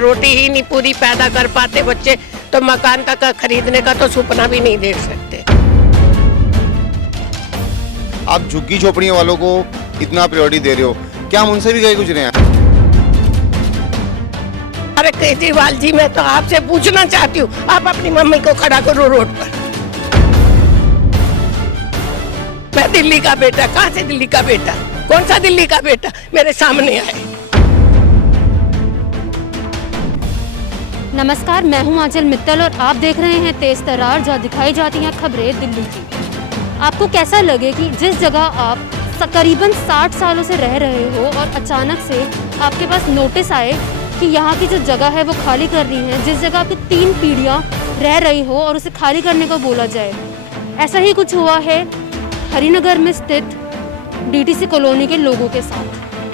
रोटी ही नहीं पूरी पैदा कर पाते बच्चे, तो मकान का खरीदने का तो सपना भी नहीं देख सकते। आप झुग्गी झोपड़ियों वालों को इतना प्रायोरिटी दे रहे हो, क्या हम उनसे भी गए गुजरे हैं? अरे केजरीवाल जी, मैं तो आपसे पूछना चाहती हूँ, आप अपनी मम्मी को खड़ा करो रोड पर। मैं दिल्ली का बेटा, कहाँ से दिल्ली का बेटा, कौन सा दिल्ली का बेटा मेरे सामने आए। नमस्कार, मैं हूं आंचल मित्तल और आप देख रहे हैं तेज तरार, जहां दिखाई जाती हैं खबरें दिल्ली की। आपको कैसा लगे कि जिस जगह आप तकरीबन 60 सालों से रह रहे हो और अचानक से आपके पास नोटिस आए कि यहाँ की जो जगह है वो खाली करनी है, जिस जगह आपकी 3 पीढ़ियाँ रह रही हो और उसे खाली करने को बोला जाए। ऐसा ही कुछ हुआ है हरिनगर में स्थित डीटीसी कॉलोनी के लोगों के साथ।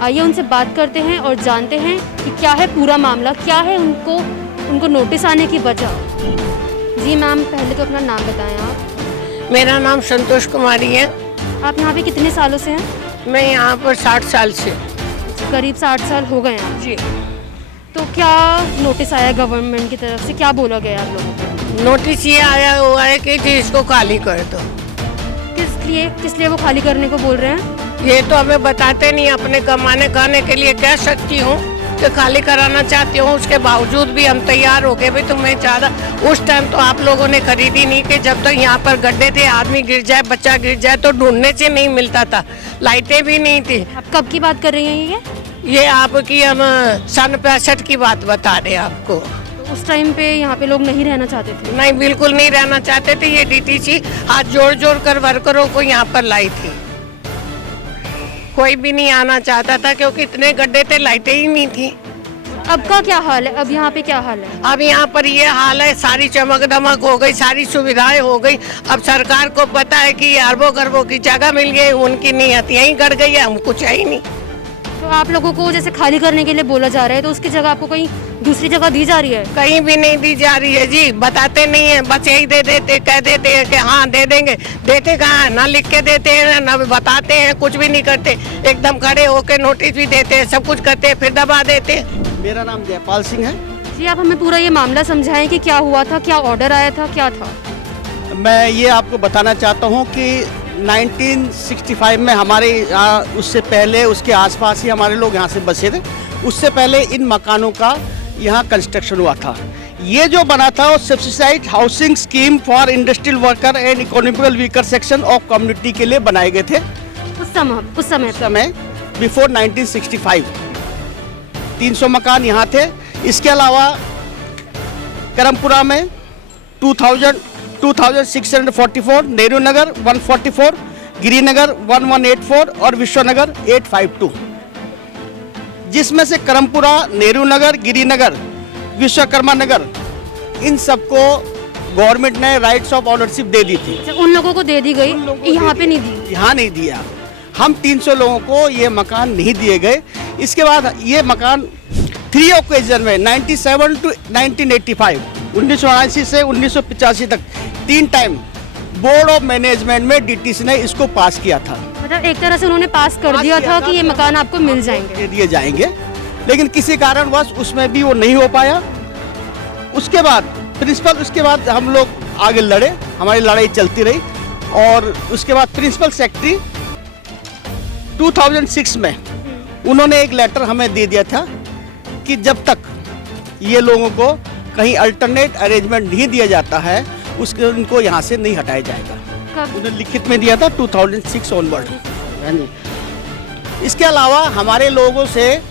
आइए उनसे बात करते हैं और जानते हैं कि क्या है पूरा मामला, क्या है उनको नोटिस आने की वजह। जी मैम, पहले तो अपना नाम बताएं आप। मेरा नाम संतोष कुमारी है। आप यहाँ पे कितने सालों से हैं? मैं यहाँ पर 60 साल से। करीब 60 साल हो गए हैं जी। तो क्या नोटिस आया गवर्नमेंट की तरफ से, क्या बोला गया आप लोगों को? नोटिस ये आया हुआ है कि जी इसको खाली कर दो। किस लिए वो खाली करने को बोल रहे हैं? ये तो हमें बताते नहीं, अपने कमाने खाने के लिए कह सकती हूँ कि खाली कराना चाहती हूँ, उसके बावजूद भी हम तैयार हो गए। भाई तुम्हें ज़्यादा उस टाइम तो आप लोगों ने खरीदी नहीं कि जब तक यहाँ पर गड्ढे थे, आदमी गिर जाए, बच्चा गिर जाए तो ढूंढने से नहीं मिलता था, लाइटें भी नहीं थी। आप कब की बात कर रही हैं ये आपकी हम सन 65 की बात बता रहे हैं आपको। तो उस टाइम पे यहाँ पे लोग नहीं रहना चाहते थे? नहीं, बिल्कुल नहीं रहना चाहते थे। ये डीटीसी हाथ जोड़ जोड़ कर वर्करों को यहाँ पर लाई थी। कोई भी नहीं आना चाहता था क्योंकि इतने गड्ढे थे, लाइटें ही नहीं थी। अब का क्या हाल है? अब यहाँ पे क्या हाल है? अब यहाँ पर ये हाल है, सारी चमक दमक हो गई, सारी सुविधाएं हो गई। अब सरकार को पता है कि अरबों खरबों की जगह मिल गई, उनकी नीयत यहीं गड़ गई है, हम कुछ है ही नहीं। तो आप लोगों को जैसे खाली करने के लिए बोला जा रहा है, तो उसकी जगह आपको कहीं दूसरी जगह दी जा रही है? कहीं भी नहीं दी जा रही है जी, बताते नहीं है, बस यही दे देते, कह देते हैं कि हाँ दे देंगे। देते कहाँ है? ना लिख के देते हैं, ना बताते हैं, कुछ भी नहीं करते। एकदम खड़े होकर नोटिस भी देते हैं, सब कुछ करते हैं, फिर दबा देते हैं। मेरा नाम जयपाल सिंह है। जी, आप हमें पूरा ये मामला समझाएं कि क्या हुआ था, क्या ऑर्डर आया था, क्या था? मैं ये आपको बताना चाहता हूँ कि 1965 में हमारे यहाँ, उससे पहले उसके आसपास ही हमारे लोग यहाँ से बसे थे। उससे पहले इन मकानों का यहाँ कंस्ट्रक्शन हुआ था। ये जो बना था वो subsidised housing scheme for industrial worker and economical weaker section of community के लिए बनाए गए थे उस समय बिफोर 1965। 300 मकान यहाँ थे। इसके अलावा करमपुरा में 2644, नेहरू नगर 144, गिरिनगर 1184 और विश्वनगर 852। जिसमें से करमपुरा, नेहरू नगर, गिरिनगर, विश्वकर्मा नगर, इन सबको गवर्नमेंट ने राइट्स ऑफ ऑनरशिप दे दी थी। उन लोगों को दे दी गई, यहाँ पे नहीं दी? यहाँ नहीं दिया। हम 300 लोगों को ये मकान नहीं दिए गए। इसके बाद ये मकान 3 ओकेजन में 97 to 1985, 1979 से 1985 तक 3 टाइम बोर्ड ऑफ मैनेजमेंट में डीटीसी ने इसको पास किया था। मतलब एक तरह से उन्होंने पास कर दिया था कि ये मकान आपको मिल जाएंगे, दिए जाएंगे, लेकिन किसी कारणवश उसमें भी वो नहीं हो पाया। उसके बाद उसके बाद हम लोग आगे लड़े, हमारी लड़ाई चलती रही और उसके बाद प्रिंसिपल सेक्रेटरी 2006 में उन्होंने एक लेटर हमें दे दिया था कि जब तक ये लोगों को कहीं अल्टरनेट अरेंजमेंट नहीं दिया जाता है उसके उनको यहाँ से नहीं हटाया जाएगा। उन्होंने लिखित में दिया था 2006 ऑनवर्ड। इसके अलावा हमारे लोगों से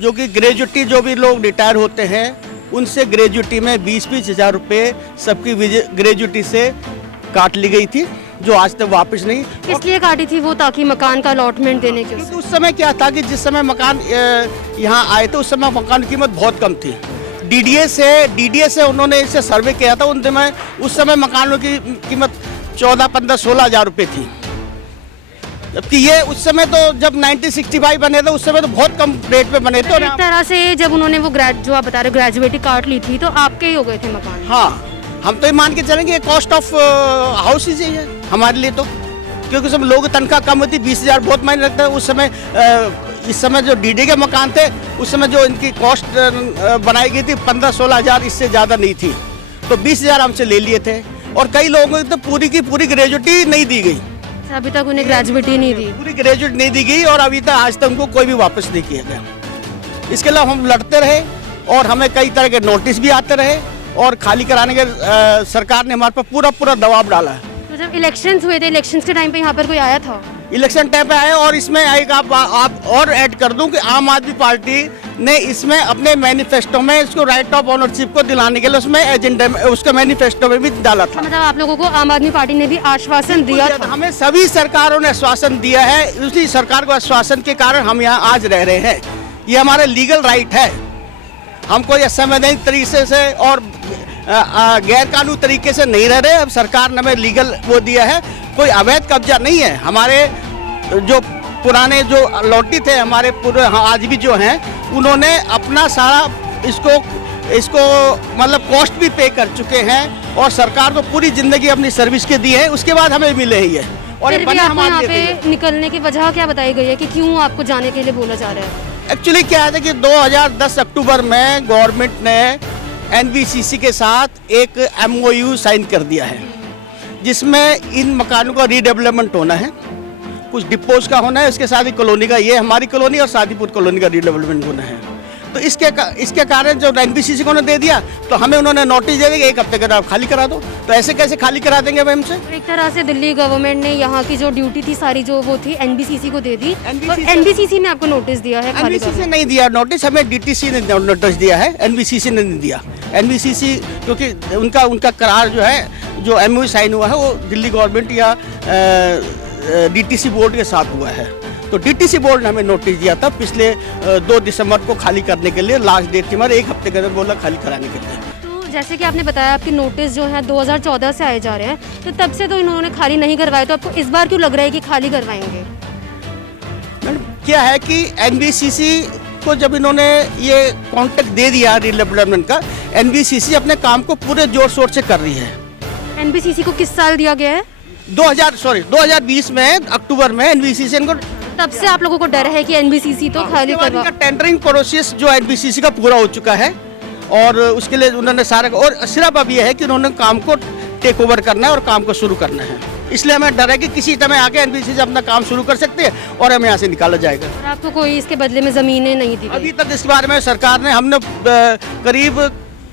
जो कि ग्रेजुएटी, जो भी लोग रिटायर होते हैं उनसे ग्रेजुएटी में 20-20 हज़ार रुपये सबकी ग्रेजुएटी से काट ली गई थी, जो आज तक वापस नहीं। इसलिए काटी थी वो, ताकि मकान का अलॉटमेंट देने के। उस समय क्या था कि जिस समय मकान यहाँ आए थे उस समय मकान की कीमत बहुत कम थी। डीडीए से उन्होंने इसे सर्वे किया था। उस समय मकानों की कीमत 14, 15, 16 हज़ार रुपये थी, जबकि ये उस समय तो जब 1965 बने थे उस समय तो बहुत कम रेट पे बने थे। एक तरह से जब उन्होंने वो जो आप बता रहे ग्रेजुएटी काट ली थी तो आपके ही हो गए थे मकान? हाँ, हम तो ये मान के चलेंगे कॉस्ट ऑफ हाउस ही है हमारे लिए तो, क्योंकि सब लोग तनख्वाह कम होती, 20 हज़ार बहुत मायने रखता है। उस समय इस समय जो डीडी के मकान थे उस समय जो इनकी कॉस्ट बनाई गई थी 15-16 हज़ार, इससे ज़्यादा नहीं थी। तो 20,000 हमसे ले लिए थे और कई लोगों को तो पूरी की पूरी ग्रेजुएटी नहीं दी गई, अभी तक उन्हें ग्रेजुएटी नहीं दी। पूरी ग्रेजुएट नहीं दी गई और अभी तक आज तक उनको कोई भी वापस नहीं किया गया। इसके अलावा हम लड़ते रहे और हमें कई तरह के नोटिस भी आते रहे और खाली कराने के सरकार ने हमारे पर पूरा दबाव डाला है। तो जब इलेक्शंस हुए थे, इलेक्शंस के टाइम पे यहाँ पर कोई आया था? इलेक्शन टाइम पे आए और इसमें एक आप और ऐड कर दूं कि आम आदमी पार्टी ने इसमें अपने मैनिफेस्टो में इसको राइट ऑफ ओनरशिप को दिलाने के लिए उसमें एजेंडा में उसका मैनिफेस्टो में भी डाला था। मतलब आप लोगों को आम आदमी पार्टी ने भी आश्वासन दिया था? हमें सभी सरकारों ने आश्वासन दिया है, उसी सरकार को आश्वासन के कारण हम यहाँ आज रह रहे हैं। ये हमारा लीगल राइट है। हम कोई असंवैधानिक तरीके से और गैर कानूनी तरीके से नहीं रह रहे। अब सरकार ने हमें लीगल वो दिया है, कोई अवैध कब्जा नहीं है। हमारे जो पुराने जो लौटी थे हमारे पूरे आज भी जो हैं, उन्होंने अपना सारा इसको मतलब कॉस्ट भी पे कर चुके हैं और सरकार को पूरी जिंदगी अपनी सर्विस के दी है, उसके बाद हमें मिले ही है। और फिर भी आपको यहाँ पे निकलने की वजह क्या बताई गई है कि क्यों आपको जाने के लिए बोला जा रहा है? एक्चुअली क्या है कि 2010 अक्टूबर में गवर्नमेंट ने एनबीसीसी के साथ एक एमओयू साइन कर दिया है, जिसमें इन मकानों का रीडेवलपमेंट होना है, कुछ डिपोज का होना है, इसके साथ ही कॉलोनी का, ये हमारी कॉलोनी और सादीपुर कॉलोनी का रीडेवलपमेंट होना है। तो इसके कारण जो एनबीसीसी को उन्होंने दे दिया तो हमें उन्होंने नोटिस दे दिया 1 हफ्ते के अंदर खाली करा दो। तो ऐसे कैसे खाली करा देंगे अब हमसे? एक तरह से दिल्ली गवर्नमेंट ने यहाँ की जो ड्यूटी थी सारी जो वो थी एनबीसीसी को दे दी और एनबीसीसी ने आपको नोटिस दिया है? एनबीसीसी नहीं दिया नोटिस, हमें डीटीसी ने नोटिस दिया है, एनबीसीसी ने नहीं दिया। एनबीसीसी क्योंकि उनका करार जो है, जो एमओयू साइन हुआ है वो दिल्ली गवर्नमेंट या डीटीसी बोर्ड के साथ हुआ है। तो डीटीसी बोर्ड ने हमें नोटिस दिया था पिछले 2 दिसंबर को खाली करने के लिए, लास्ट डेट थी हमारे 1 हफ्ते के अंदर बोला खाली कराने के लिए। तो जैसे कि आपने बताया आपके नोटिस जो है 2014 से आए जा रहे हैं, तो तब से तो इन्होंने खाली नहीं करवाए, तो आपको इस बार क्यों लग रहा है कि खाली करवाएंगे? मैडम क्या है कि एनबीसीसी को जब इन्होंने ये कॉन्ट्रैक्ट दे दिया डेवलपमेंट का, एनबीसीसी अपने काम को पूरे जोर शोर से कर रही है। एनबीसीसी को किस साल दिया गया है? 2020 में अक्टूबर में एनबीसीसी को, तब से आप लोगों को डर है कि एनबीसीसी तो खाली करवा। टेंडरिंग प्रोसेस जो एनबीसीसी का पूरा हो चुका है और उसके लिए उन्होंने सारा, और सिर्फ अब यह है कि उन्होंने काम को टेक ओवर करना है और काम को शुरू करना है। इसलिए हमें डर है कि किसी समय आके एनबीसीसी अपना काम शुरू कर सकते हैं और हमें यहाँ से निकाला जाएगा। और आपको कोई इसके बदले में ज़मीनें नहीं दी? अभी तक इस बारे में सरकार ने, हमने करीब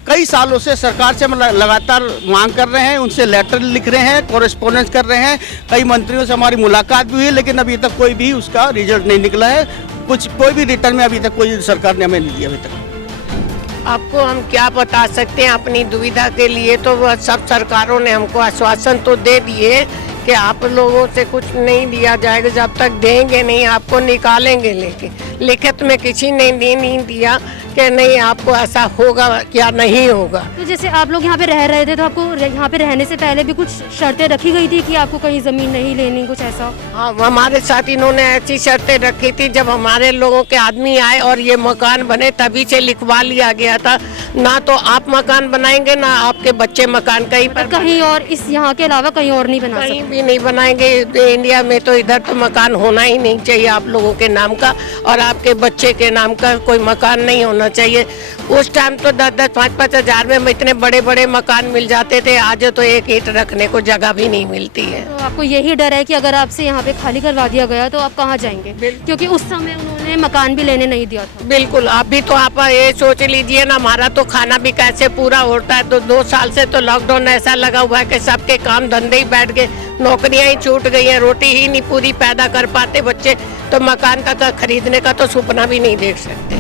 कई सालों से सरकार से हम लगातार मांग कर रहे हैं, उनसे लेटर लिख रहे हैं, कॉरेस्पॉन्डेंस कर रहे हैं, कई मंत्रियों से हमारी मुलाकात भी हुई है, लेकिन अभी तक कोई भी उसका रिजल्ट नहीं निकला है। कोई भी रिटर्न में अभी तक कोई सरकार ने हमें नहीं दिया अभी तक। आपको हम क्या बता सकते हैं अपनी दुविधा के लिए? तो वह सब सरकारों ने हमको आश्वासन तो दे दिए कि आप लोगों से कुछ नहीं दिया जाएगा, जब तक देंगे नहीं आपको निकालेंगे। लेके लिखित में किसी ने नहीं दिया कि नहीं आपको ऐसा होगा या नहीं होगा। तो जैसे आप लोग यहाँ पे रह रहे थे तो आपको यहाँ पे रहने से पहले भी कुछ शर्तें रखी गई थी कि आपको कहीं ज़मीन नहीं लेनी, कुछ ऐसा? हाँ, हमारे साथ इन्होंने ऐसी शर्तें रखी थी। जब हमारे लोगों के आदमी आए और ये मकान बने तभी से लिखवा लिया गया था, ना तो आप मकान बनाएंगे ना आपके बच्चे मकान कहीं पर, कहीं और इस यहाँ के अलावा कहीं और नहीं बना सकते? कहीं भी नहीं बनाएंगे। इंडिया में तो इधर तो मकान होना ही नहीं चाहिए आप लोगों के नाम का और आपके बच्चे के नाम का कोई मकान नहीं होना चाहिए। उस टाइम तो 10-10, 5-5 हज़ार में इतने बड़े बड़े मकान मिल जाते थे, आज तो एक ईंट रखने को जगह भी नहीं मिलती है। तो आपको यही डर है कि अगर आपसे यहाँ पे खाली करवा दिया गया तो आप कहाँ जाएंगे? क्योंकि उस समय उन्होंने मकान भी लेने नहीं दिया था। बिल्कुल, अभी तो आप ये सोच लीजिए ना, हमारा तो खाना भी कैसे पूरा होता है। तो 2 साल से तो लॉकडाउन ऐसा लगा हुआ है कि सबके काम धंधे ही बैठ गए, नौकरियां ही छूट गई हैं, रोटी ही नहीं पूरी पैदा कर पाते बच्चे, तो मकान का खरीदने का तो सपना भी नहीं देख सकते।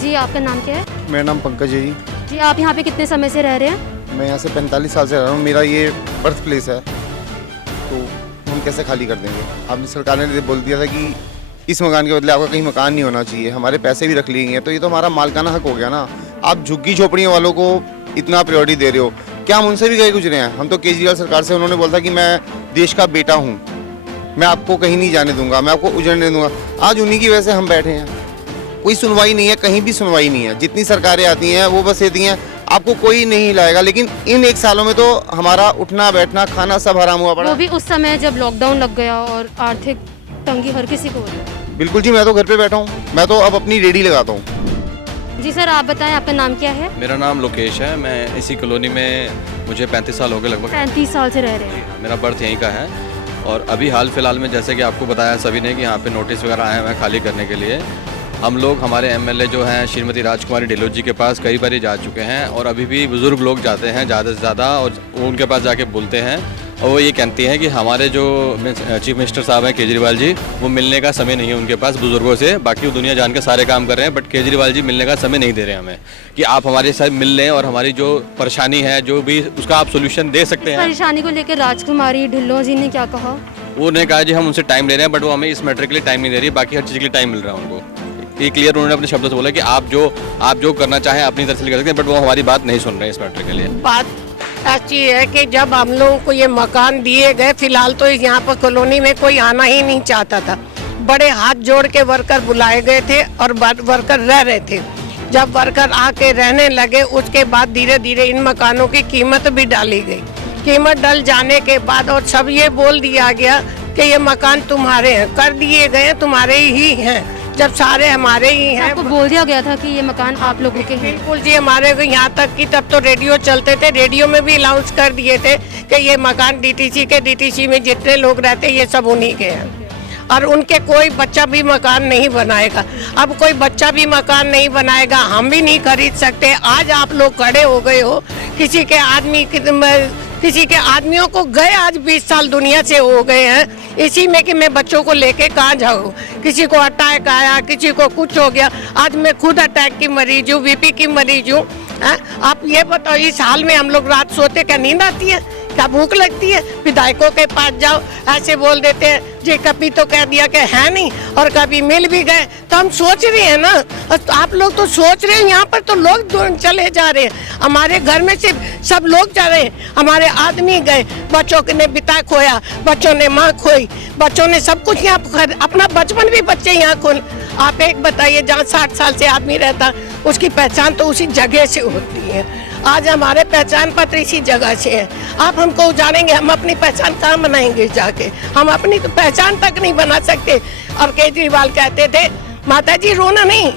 जी, आपका नाम क्या है? मेरा नाम पंकज है जी। जी, आप यहाँ पे कितने समय से रह रहे हैं? मैं यहाँ से 45 साल से रह रहा हूँ, मेरा ये बर्थ प्लेस है, तो हम कैसे खाली कर देंगे? आपने सरकार ने बोल दिया था कि इस मकान के बदले आपका कहीं मकान नहीं होना चाहिए, हमारे पैसे भी रख लिए हैं, तो ये तो हमारा मालकाना हक हो गया ना। आप झुग्गी झोपड़ियों वालों को इतना प्रायोरिटी दे रहे हो, क्या हम उनसे भी गए गुजरे हैं? हम तो केजरीवाल सरकार से, उन्होंने बोला कि मैं देश का बेटा हूँ, मैं आपको कहीं नहीं जाने दूंगा, मैं आपको उजड़ने दूंगा। आज उन्हीं की वजह से हम बैठे हैं, कोई सुनवाई नहीं है, कहीं भी सुनवाई नहीं है। जितनी सरकारें आती हैं वो बस कहती हैं आपको कोई नहीं लाएगा, लेकिन इन 1 सालों में तो हमारा उठना बैठना खाना सब हराम हुआ पड़ा। वो भी उस समय जब लॉकडाउन लग गया और आर्थिक तंगी हर किसी को हो रही। बिल्कुल जी, मैं तो घर पे बैठा हूँ, मैं तो अब अपनी रेडी लगाता हूँ। जी सर, आप बताएं आपका नाम क्या है? मेरा नाम लोकेश है। मैं इसी कॉलोनी में, मुझे 35 साल हो गए लगभग। 35 साल से रह रहे हैं। मेरा बर्थ यहीं का है और अभी हाल फिलहाल में जैसे कि आपको बताया सभी ने कि यहाँ पे नोटिस वगैरह आए हैं खाली करने के लिए। हम लोग, हमारे एमएलए जो हैं श्रीमती राजकुमारी ढिल्लों जी के पास कई बार जा चुके हैं और अभी भी बुज़ुर्ग लोग जाते हैं ज़्यादा से ज़्यादा और वो उनके पास जाके बोलते हैं और वो ये कहती हैं कि हमारे जो चीफ मिनिस्टर साहब हैं केजरीवाल जी, वो मिलने का समय नहीं है उनके पास बुज़ुर्गों से। बाकी वो दुनिया जान के सारे काम कर रहे हैं, बट केजरीवाल जी मिलने का समय नहीं दे रहे हैं हमें कि आप हमारे साथ मिल लें और हमारी जो परेशानी है जो भी उसका आप सोल्यूशन दे सकते हैं। परेशानी को लेकर राजकुमारी ढिल्लों जी ने क्या कहा? उन्होंने कहा जी हम उनसे टाइम ले रहे हैं, बट वो हमें इस मैटर के लिए टाइम नहीं दे रही, बाकी हर चीज़ के लिए टाइम मिल रहा है उनको। ये क्लियर उन्होंने अपने शब्दों से बोला कि आप जो करना चाहें अपनी तरफ से कर सकते हैं, बट वो हमारी बात नहीं सुन रहे हैं इस मैटर के लिए। बात ऐसी है कि जब हम लोगों को ये मकान दिए गए, फिलहाल तो यहाँ पर कॉलोनी में कोई आना ही नहीं चाहता था। बड़े हाथ जोड़ के वर्कर बुलाए गए थे और वर्कर रह रहे थे। जब वर्कर आके रहने लगे उसके बाद धीरे धीरे इन मकानों की कीमत भी डाली गई। कीमत डल जाने के बाद और सब ये बोल दिया गया कि ये मकान तुम्हारे हैं, कर दिए गए तुम्हारे ही हैं, जब सारे हमारे ही हैं। आपको बोल दिया गया था कि ये मकान आप लोगों के हैं? बिल्कुल जी, हमारे को यहाँ तक कि तब तो रेडियो चलते थे, रेडियो में भी अनाउंस कर दिए थे कि ये मकान डीटीसी में जितने लोग रहते हैं ये सब उन्हीं के हैं और उनके कोई बच्चा भी मकान नहीं बनाएगा। अब कोई बच्चा भी मकान नहीं बनाएगा, हम भी नहीं खरीद सकते। आज आप लोग खड़े हो गए हो, किसी के आदमियों को गए आज 20 साल दुनिया से हो गए हैं इसी में कि मैं बच्चों को लेके कहाँ जाऊँ। किसी को अटैक आया, किसी को कुछ हो गया। आज मैं खुद अटैक की मरीज हूँ, बीपी की मरीज हूँ। आप ये बताओ, इस हाल में हम लोग रात सोते, क्या नींद आती है, क्या भूख लगती है? विधायकों के पास जाओ, ऐसे बोल देते हैं जी कभी तो कह दिया कि है नहीं और कभी मिल भी गए। तो हम सोच रहे हैं ना, आप लोग तो सोच रहे हैं, यहाँ पर तो लोग चले जा रहे हैं, हमारे घर में से सब लोग जा रहे हैं, हमारे आदमी गए, बच्चों ने पिता खोया, बच्चों ने माँ खोई, बच्चों ने सब कुछ यहाँ, अपना बचपन भी बच्चे यहाँ खोल। आप एक बताइए, जहाँ 60 साल से आदमी रहता उसकी पहचान तो उसी जगह से होती है। आज हमारे पहचान पत्र इसी जगह से है। आप हमको उजाड़ेंगे, हम अपनी पहचान कहाँ बनाएंगे जाके? हम अपनी तो पहचान तक नहीं बना सकते। और केजरीवाल कहते थे माता जी रोना नहीं,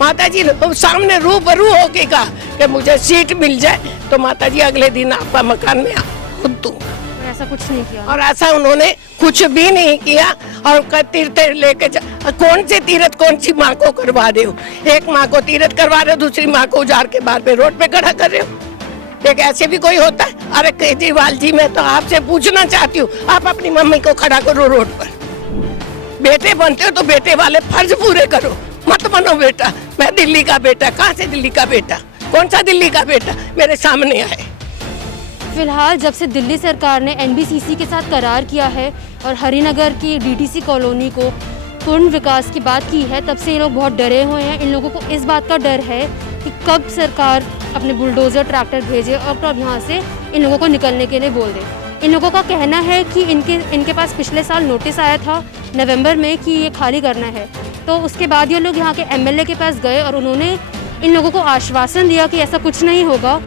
माता जी सामने रूबरू होके कहा कि मुझे सीट मिल जाए तो माता जी अगले दिन आपका मकान में खुद दूँ। ऐसा कुछ नहीं किया और ऐसा उन्होंने कुछ भी नहीं किया। और तीर्थ लेके कौन से तीर्थ कौन सी माँ को करवा रहे हो? एक माँ को तीर्थ करवा रहे हो, दूसरी माँ को उजाड़ के बाद में रोड पे खड़ा कर रहे हो। एक ऐसे भी कोई होता है? अरे केजरीवाल जी, मैं तो आपसे पूछना चाहती हूँ, आप अपनी मम्मी को खड़ा करो रोड पर। बेटे बनते हो तो बेटे वाले फर्ज पूरे करो, मत बनो बेटा मैं दिल्ली का बेटा। कहाँ से दिल्ली का बेटा? कौन सा दिल्ली का बेटा मेरे सामने आए? फिलहाल जब से दिल्ली सरकार ने एनबीसीसी के साथ करार किया है और हरिनगर की डीटीसी कॉलोनी को पूर्ण विकास की बात की है, तब से ये लोग बहुत डरे हुए हैं। इन लोगों को इस बात का डर है कि कब सरकार अपने बुलडोज़र ट्रैक्टर भेजे और कब यहाँ से इन लोगों को निकलने के लिए बोल दे। इन लोगों का कहना है कि इनके पास पिछले साल नोटिस आया था नवंबर में कि ये खाली करना है, तो उसके बाद ये लोग यहाँ के एमएलए के पास गए और उन्होंने इन लोगों को आश्वासन दिया कि ऐसा कुछ नहीं होगा।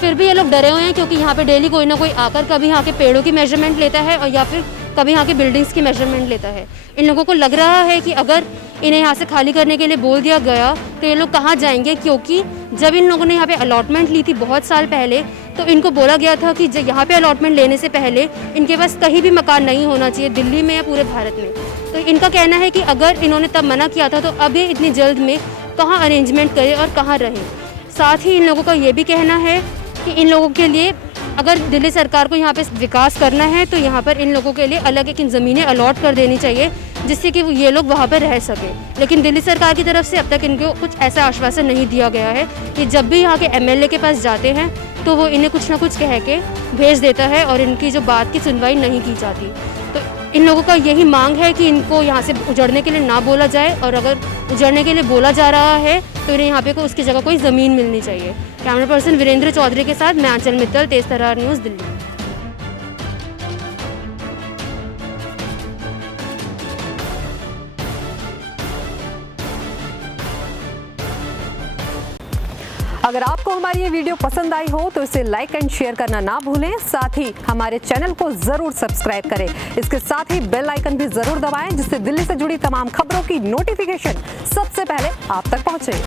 फिर भी ये लोग डरे हुए हैं क्योंकि यहाँ पे डेली कोई ना कोई आकर कभी यहाँ के पेड़ों की मेजरमेंट लेता है और या फिर कभी यहाँ के बिल्डिंग्स की मेजरमेंट लेता है। इन लोगों को लग रहा है कि अगर इन्हें यहाँ से खाली करने के लिए बोल दिया गया तो ये लोग कहाँ जाएंगे, क्योंकि जब इन लोगों ने यहाँ पे अलॉटमेंट ली थी बहुत साल पहले तो इनको बोला गया था कि यहाँ पे अलॉटमेंट लेने से पहले इनके पास कहीं भी मकान नहीं होना चाहिए दिल्ली में या पूरे भारत में। तो इनका कहना है कि अगर इन्होंने तब मना किया था तो अभी इतनी जल्द में कहाँ अरेंजमेंट करें और कहाँ रहें। साथ ही इन लोगों का ये भी कहना है कि इन लोगों के लिए अगर दिल्ली सरकार को यहाँ पे विकास करना है तो यहाँ पर इन लोगों के लिए अलग एक ज़मीनें अलॉट कर देनी चाहिए जिससे कि ये लोग वहाँ पर रह सकें। लेकिन दिल्ली सरकार की तरफ से अब तक इनको कुछ ऐसा आश्वासन नहीं दिया गया है कि जब भी यहाँ के एमएलए के पास जाते हैं तो वो इन्हें कुछ ना कुछ कह के भेज देता है और इनकी जो बात की सुनवाई नहीं की जाती। तो इन लोगों का यही मांग है कि इनको यहाँ से उजड़ने के लिए ना बोला जाए और अगर उजड़ने के लिए बोला जा रहा है तो इन्हें यहाँ पे उसकी जगह कोई ज़मीन मिलनी चाहिए। कैमरा पर्सन वीरेंद्र चौधरी के साथ मैं आंचल मित्तल, तेज तरार न्यूज़, दिल्ली। अगर आपको हमारी ये वीडियो पसंद आई हो तो इसे लाइक एंड शेयर करना ना भूलें। साथ ही हमारे चैनल को जरूर सब्सक्राइब करें। इसके साथ ही बेल आइकन भी जरूर दबाएं, जिससे दिल्ली से जुड़ी तमाम खबरों की नोटिफिकेशन सबसे पहले आप तक पहुंचे।